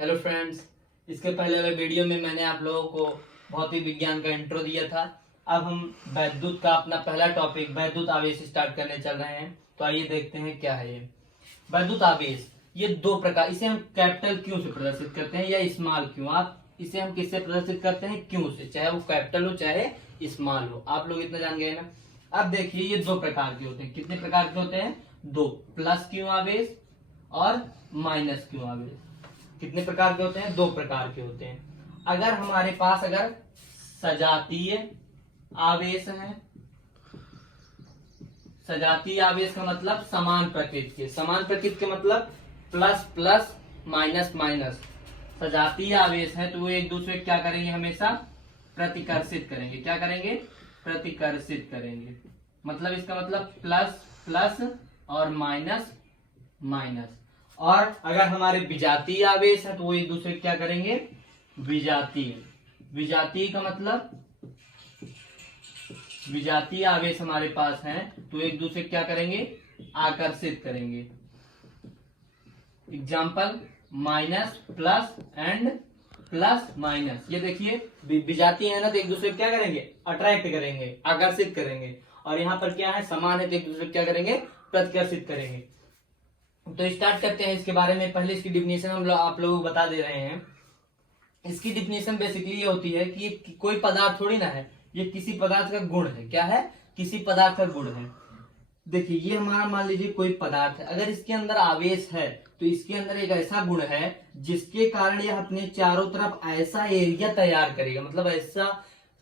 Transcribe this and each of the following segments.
Hello friends, इसके पहले वाले वीडियो में मैंने आप लोगों को भौतिक विज्ञान का इंट्रो दिया था। अब हम वैद्युत का अपना पहला टॉपिक वैद्युत आवेश स्टार्ट करने चल रहे हैं। तो आइए देखते हैं क्या है ये वैद्युत आवेश। ये दो प्रकार, इसे हम कैपिटल क्यू से प्रदर्शित करते हैं या स्मॉल क्यू। आप इसे हम किससे प्रदर्शित करते हैं? क्यू से, चाहे वो कैपिटल हो चाहे स्मॉल हो। आप लोग इतना जान गए ना। अब देखिए ये दो प्रकार के होते हैं। कितने प्रकार के होते हैं? दो, प्लस क्यू आवेश और माइनस क्यू आवेश। कितने प्रकार के होते हैं? दो प्रकार के होते हैं। अगर हमारे पास अगर सजातीय आवेश है, सजातीय आवेश का मतलब समान प्रकृति के, समान प्रकृति के मतलब प्लस प्लस माइनस माइनस। सजातीय आवेश है तो वो एक दूसरे क्या करेंगे? हमेशा प्रतिकर्षित करेंगे। क्या करेंगे? प्रतिकर्षित करेंगे। मतलब इसका मतलब प्लस प्लस और माइनस माइनस। और अगर हमारे विजातीय आवेश है तो वो एक दूसरे क्या करेंगे? विजातीय। विजातीय का मतलब विजातीय आवेश हमारे पास है तो एक दूसरे क्या करेंगे? आकर्षित करेंगे। Example minus plus and plus minus. ये देखिए विजातीय है ना तो एक दूसरे क्या करेंगे? अट्रैक्ट करेंगे, आकर्षित करेंगे। और यहाँ पर क्या है? समान है तो एक दूसरे क्या करेंगे? प्रतिकर्षित करेंगे। तो स्टार्ट करते हैं इसके बारे में। पहले इसकी डिफिनेशन हम आप लोगों को बता दे रहे हैं। इसकी डिफिनेशन बेसिकली ये होती है कि ये कोई पदार्थ थोड़ी ना है, ये किसी पदार्थ का गुण है। क्या है? किसी पदार्थ का गुण है। देखिए ये हमारा मान लीजिए कोई पदार्थ है, अगर इसके अंदर आवेश है तो इसके अंदर एक ऐसा गुण है जिसके कारण यह अपने चारों तरफ ऐसा एरिया तैयार करेगा, मतलब ऐसा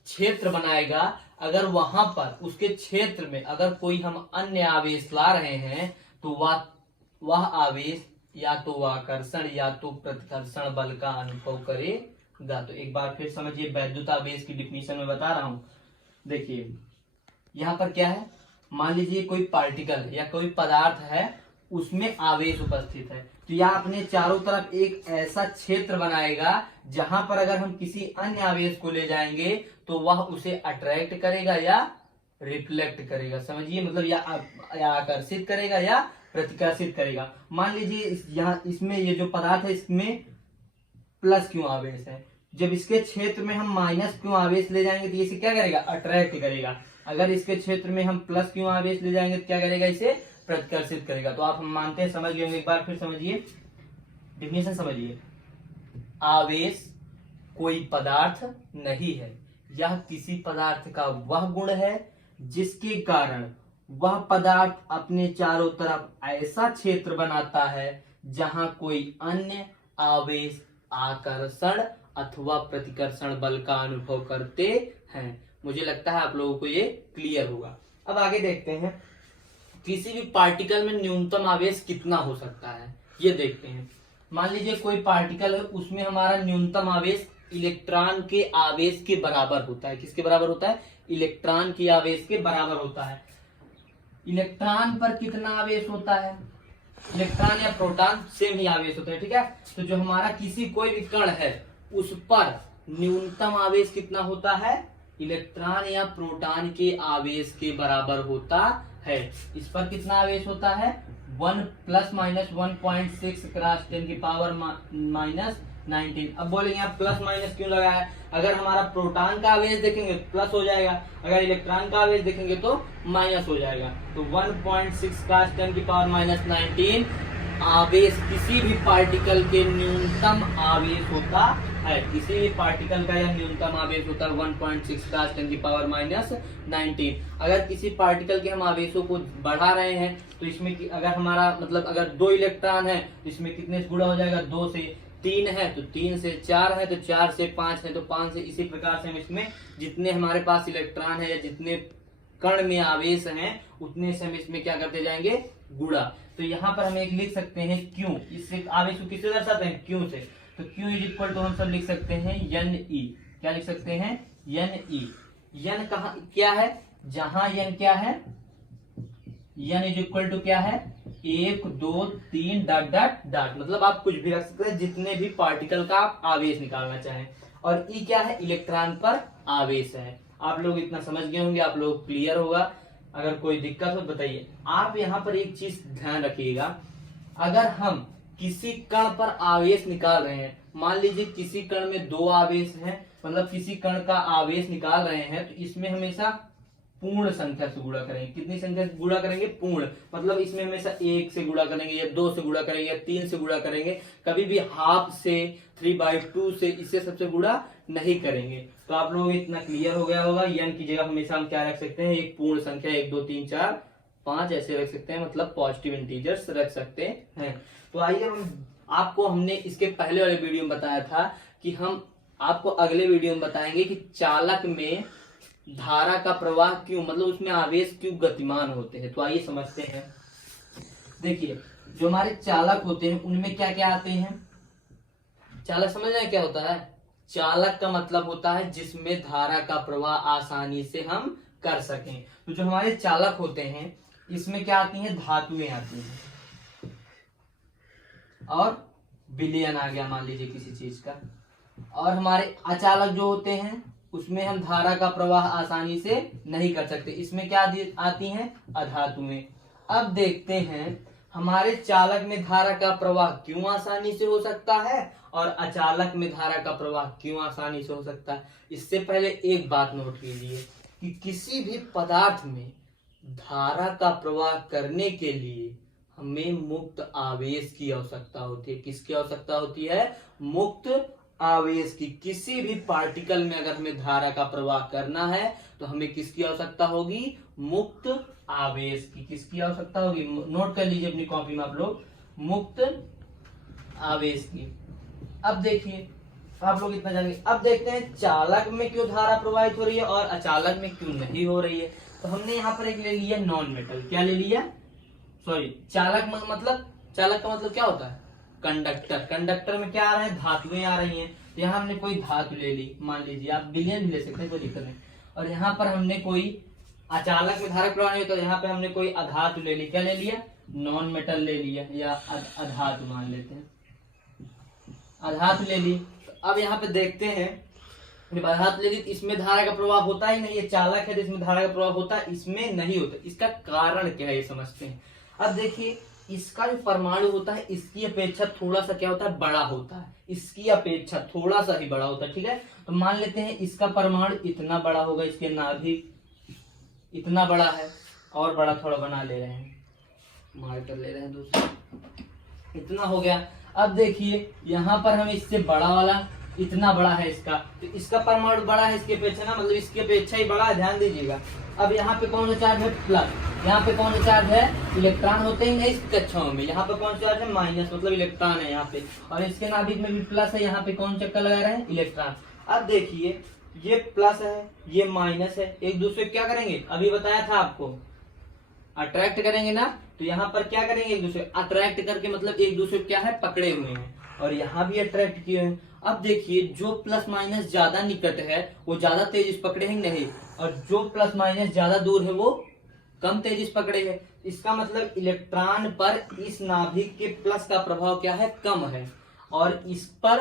क्षेत्र बनाएगा। अगर वहां पर उसके क्षेत्र में अगर कोई हम अन्य आवेश ला रहे हैं तो वह आवेश या तो आकर्षण या तो प्रतिकर्षण बल का अनुभव करेगा। तो एक बार फिर समझिए, वैद्युत आवेश की डिफिनेशन में बता रहा हूं। देखिए यहाँ पर क्या है? मान लीजिए कोई पार्टिकल या कोई पदार्थ है, उसमें आवेश उपस्थित है तो यह अपने चारों तरफ एक ऐसा क्षेत्र बनाएगा जहां पर अगर हम किसी अन्य आवेश को ले जाएंगे तो वह उसे अट्रैक्ट करेगा या रिफ्लेक्ट करेगा। समझिए, मतलब या आकर्षित करेगा या प्रतिकर्षित करेगा। मान लीजिए यहाँ इसमें ये जो पदार्थ है इसमें प्लस क्यू आवेश है, जब इसके क्षेत्र में हम माइनस क्यू आवेश ले जाएंगे तो इसे क्या करेगा? अट्रैक्ट करेगा। अगर इसके क्षेत्र में हम प्लस क्यू आवेश ले जाएंगे तो क्या करेगा? इसे प्रतिकर्षित करेगा। तो आप हम मानते हैं, समझ गए होंगे। एक बार फिर समझिए, डिफिनेशन समझिए। आवेश कोई पदार्थ नहीं है, यह किसी पदार्थ का वह गुण है जिसके कारण वह पदार्थ अपने चारों तरफ ऐसा क्षेत्र बनाता है जहां कोई अन्य आवेश आकर्षण अथवा प्रतिकर्षण बल का अनुभव करते हैं। मुझे लगता है आप लोगों को ये क्लियर होगा। अब आगे देखते हैं, किसी भी पार्टिकल में न्यूनतम आवेश कितना हो सकता है ये देखते हैं। मान लीजिए कोई पार्टिकल है, उसमें हमारा न्यूनतम आवेश इलेक्ट्रॉन के आवेश के बराबर होता है। किसके बराबर होता है? इलेक्ट्रॉन के आवेश के बराबर होता है। इलेक्ट्रॉन पर कितना आवेश होता है? इलेक्ट्रॉन या प्रोटॉन सेम ही आवेश होता है, ठीक है। तो जो हमारा किसी कोई भी कण है उस पर न्यूनतम आवेश कितना होता है? इलेक्ट्रॉन या प्रोटॉन के आवेश के बराबर होता है। इस पर कितना आवेश होता है? 1 प्लस माइनस 1.6 क्रॉस 10 की पावर माइनस 19। अब बोलेंगे आप प्लस माइनस क्यों लगा है? अगर हमारा प्रोटॉन का आवेश देखेंगे तो प्लस हो जाएगा, अगर इलेक्ट्रॉन का आवेश देखेंगे तो माइनस हो जाएगा। तो 1.6 क्रॉस 10 की पावर माइनस 19 आवेश किसी भी पार्टिकल के न्यूनतम आवेश होता है। किसी भी पार्टिकल का यह न्यूनतम आवेश होता है 1.6 क्रॉस 10 की पावर माइनस 19। अगर किसी पार्टिकल के हम आवेशों को बढ़ा रहे हैं तो इसमें अगर हमारा मतलब अगर 2 इलेक्ट्रॉन है तो इसमें कितने से गुणा हो जाएगा? 2 से। 3 है तो 3 से। 4 है तो 4 से। 5 है तो 5 से। इसी प्रकार से हम इसमें जितने हमारे पास इलेक्ट्रॉन है या जितने कण में आवेश हैं उतने से हम इसमें क्या करते जाएंगे? गुणा। तो यहाँ पर हम एक लिख सकते हैं क्यू। इससे आवेश को किससे दर्शाते हैं? क्यू से। तो क्यू इज इक्वल टू हम सब लिख सकते हैं एन ई। क्या लिख सकते हैं? N E. एन कहा क्या है? जहां एन क्या है? एन इज इक्वल टू क्या है? 1 2 3 डॉट डॉट डॉट। मतलब आप कुछ भी रख सकते हैं, जितने भी पार्टिकल का आप आवेश निकालना चाहें। और ई क्या है? इलेक्ट्रॉन पर आवेश है। आप लोग इतना समझ गए होंगे, आप लोग क्लियर होगा। अगर कोई दिक्कत हो बताइए। आप यहाँ पर एक चीज ध्यान रखिएगा, अगर हम किसी कण पर आवेश निकाल रहे हैं, मान लीजिए किसी कण में 2 आवेश हैं, मतलब किसी कण का आवेश निकाल रहे हैं, तो इसमें हमेशा पूर्ण संख्या से गुणा करेंगे। कितनी संख्या से गुणा करेंगे? पूर्ण। मतलब इसमें हमेशा 1 से गुणा करेंगे या 2 से गुणा करेंगे या 3 से गुणा करेंगे, कभी भी हाफ से, 3/2 से, इससे सबसे गुणा नहीं करेंगे। तो आप लोग इतना क्लियर हो गया होगा। n की जगह हमेशा हम क्या रख सकते हैं? एक पूर्ण संख्या, 1 2 3 4 5 ऐसे रख सकते हैं, मतलब पॉजिटिव इंटीजर्स रख सकते हैं। तो आइए आपको हमने इसके पहले वाले वीडियो में बताया था कि हम आपको अगले वीडियो में बताएंगे कि चालक में धारा का प्रवाह क्यों, मतलब उसमें आवेश क्यों गतिमान होते हैं। तो आइए समझते हैं। देखिए, जो हमारे चालक होते हैं उनमें क्या क्या आते हैं? चालक समझ रहे हैं क्या होता है? चालक का मतलब होता है जिसमें धारा का प्रवाह आसानी से हम कर सकें। तो जो हमारे चालक होते हैं इसमें क्या आती हैं? धातुएं आती हैं, और विलयन आ गया मान लीजिए किसी चीज का। और हमारे अचालक जो होते हैं उसमें हम धारा का प्रवाह आसानी से नहीं कर सकते, इसमें क्या आती हैं? अधातुएं। अब देखते हैं हमारे चालक में धारा का प्रवाह क्यों आसानी से हो सकता है और अचालक में धारा का प्रवाह क्यों आसानी से हो सकता है। इससे पहले एक बात नोट कीजिए कि किसी भी पदार्थ में धारा का प्रवाह करने के लिए हमें मुक्त आवेश की आवश्यकता होती है। किसकी आवश्यकता होती है? मुक्त आवेश की। किसी भी पार्टिकल में अगर हमें धारा का प्रवाह करना है तो हमें किसकी आवश्यकता होगी? मुक्त आवेश की। किसकी आवश्यकता होगी? नोट कर लीजिए अपनी कॉपी में आप लोग, मुक्त आवेश की। अब देखिए, आप लोग इतना जानेंगे। अब देखते हैं चालक में क्यों धारा प्रवाहित हो रही है और अचालक में क्यों नहीं हो रही है। तो हमने यहाँ पर एक ले लिया नॉन मेटल। क्या ले लिया? सॉरी, चालक का मतलब क्या होता है? कंडक्टर। कंडक्टर में क्या आ रहा है? धातुएं आ रही हैं। तो यहाँ हमने कोई धातु ले ली, मान लीजिए आप विलयन भी ले सकते हैं, कोई दिक्कत नहीं। और यहाँ पर हमने कोई अचालक में धारा प्रवाह नहीं, तो यहाँ पे हमने कोई अधातु ले ली। क्या ले लिया? नॉन मेटल ले लिया, या अधातु मान लेते हैं, अधातु ले ली। तो अब यहाँ पे देखते हैं, अधातु ले ली, इसमें धारा का प्रवाह होता ही नहीं है। चालक है तो इसमें धारा का प्रवाह होता है, इसमें नहीं होता। इसका कारण क्या है ये समझते हैं। अब देखिए, इसका जो परमाणु होता है इसकी अपेक्षा थोड़ा सा क्या होता है? बड़ा होता है। इसकी अपेक्षा थोड़ा सा ही बड़ा होता है, ठीक है। तो मान लेते हैं इसका परमाणु इतना बड़ा होगा, इसके नाभिक इतना बड़ा है, और बड़ा थोड़ा बना ले रहे हैं, मार्कर ले रहे हैं दूसरा, इतना हो गया। अब देखिए यहाँ पर हम इससे बड़ा वाला, इतना बड़ा है इसका, तो इसका परमाणु बड़ा है इसकी अपेक्षा ना, मतलब इसकी अपेक्षा ही बड़ा है, ध्यान दीजिएगा। अब यहाँ पे कौन सा चार्ज है? प्लस। यहाँ पे कौन सा चार्ज है? इलेक्ट्रॉन होते ही नहीं इस कक्षाओं में। यहाँ पे कौन सा चार्ज है? माइनस, मतलब इलेक्ट्रॉन है यहाँ पे, और इसके नाभिक में भी प्लस है। यहाँ पे कौन चक्कर लगा रहे हैं? इलेक्ट्रॉन। अब देखिए, ये प्लस है, ये माइनस है, एक दूसरे क्या करेंगे? अभी बताया था आपको, अट्रैक्ट करेंगे ना। तो यहाँ पर क्या करेंगे? एक दूसरे अट्रैक्ट करके, मतलब एक दूसरे क्या है? पकड़े हुए हैं, और यहाँ भी अट्रैक्ट किए हैं। अब देखिए, जो प्लस माइनस ज्यादा निकट है वो ज्यादा तेज पकड़े हैं नहीं, और जो प्लस माइनस ज्यादा दूर है वो कम तेजी से पकड़े हैं। इसका मतलब इलेक्ट्रॉन पर इस नाभिक के प्लस का प्रभाव क्या है? कम है, और इस पर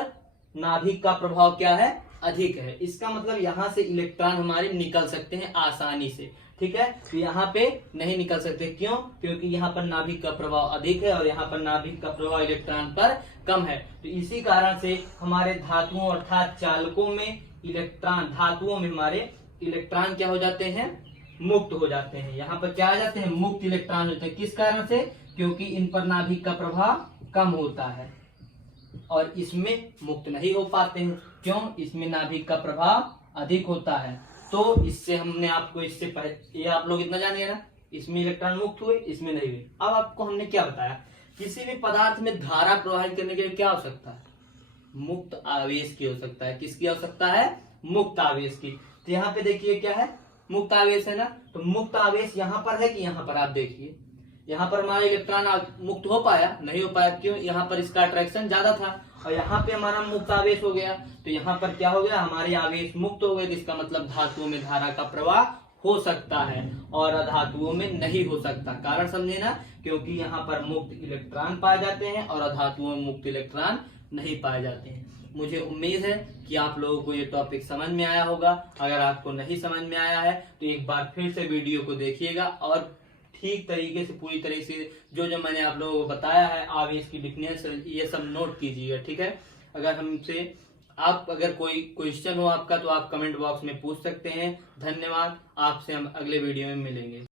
नाभिक का प्रभाव क्या है? अधिक है। इसका मतलब यहाँ से इलेक्ट्रॉन हमारे निकल सकते हैं आसानी से, ठीक है। तो यहाँ पे नहीं निकल सकते, क्यों? क्योंकि यहाँ पर नाभिक का प्रभाव अधिक है और यहाँ पर नाभिक का प्रभाव इलेक्ट्रॉन पर कम है। तो इसी कारण से हमारे धातुओं अर्थात चालकों में इलेक्ट्रॉन, धातुओं में हमारे इलेक्ट्रॉन क्या हो जाते हैं? मुक्त हो जाते हैं। यहाँ पर क्या आ जाते हैं? मुक्त इलेक्ट्रॉन होते हैं। किस कारण से? क्योंकि इन पर नाभिक का प्रभाव कम होता है और इसमें मुक्त नहीं हो पाते हैं। क्यों? इसमें नाभिक का प्रभाव अधिक होता है। तो इससे हमने आपको, इससे पहले ये आप लोग इतना जानिए ना, इसमें इलेक्ट्रॉन मुक्त हुए, इसमें नहीं हुए। अब आपको हमने क्या बताया? किसी भी पदार्थ में धारा प्रवाहित करने के लिए क्या आवश्यकता है? मुक्त आवेश की आवश्यकता है। किसकी आवश्यकता है? मुक्त आवेश की। तो यहाँ पे देखिए क्या है? मुक्त आवेश है ना। तो मुक्त आवेश यहाँ पर है कि यहाँ पर? आप देखिए, यहाँ पर हमारा इलेक्ट्रॉन मुक्त हो पाया? नहीं हो पाया। क्यों? यहाँ पर इसका अट्रैक्शन ज्यादा था, और यहाँ पे हमारा मुक्त आवेश हो गया। तो यहाँ पर क्या हो गया? हमारे आवेश मुक्त हो गए। इसका मतलब धातुओं में धारा का प्रवाह हो सकता है और अधातुओं में नहीं हो सकता। कारण समझे ना? क्योंकि यहाँ पर मुक्त इलेक्ट्रॉन पाए जाते हैं और अधातुओं में मुक्त इलेक्ट्रॉन नहीं पाए जाते हैं। मुझे उम्मीद है कि आप लोगों को ये टॉपिक समझ में आया होगा। अगर आपको नहीं समझ में आया है तो एक बार फिर से वीडियो को देखिएगा और ठीक तरीके से पूरी तरह से जो जो मैंने आप लोगों को बताया है आप इसकी डिफिनेंस ये सब नोट कीजिएगा, ठीक है। अगर हमसे आप अगर कोई क्वेश्चन हो आपका तो आप कमेंट बॉक्स में पूछ सकते हैं। धन्यवाद, आपसे हम अगले वीडियो में मिलेंगे।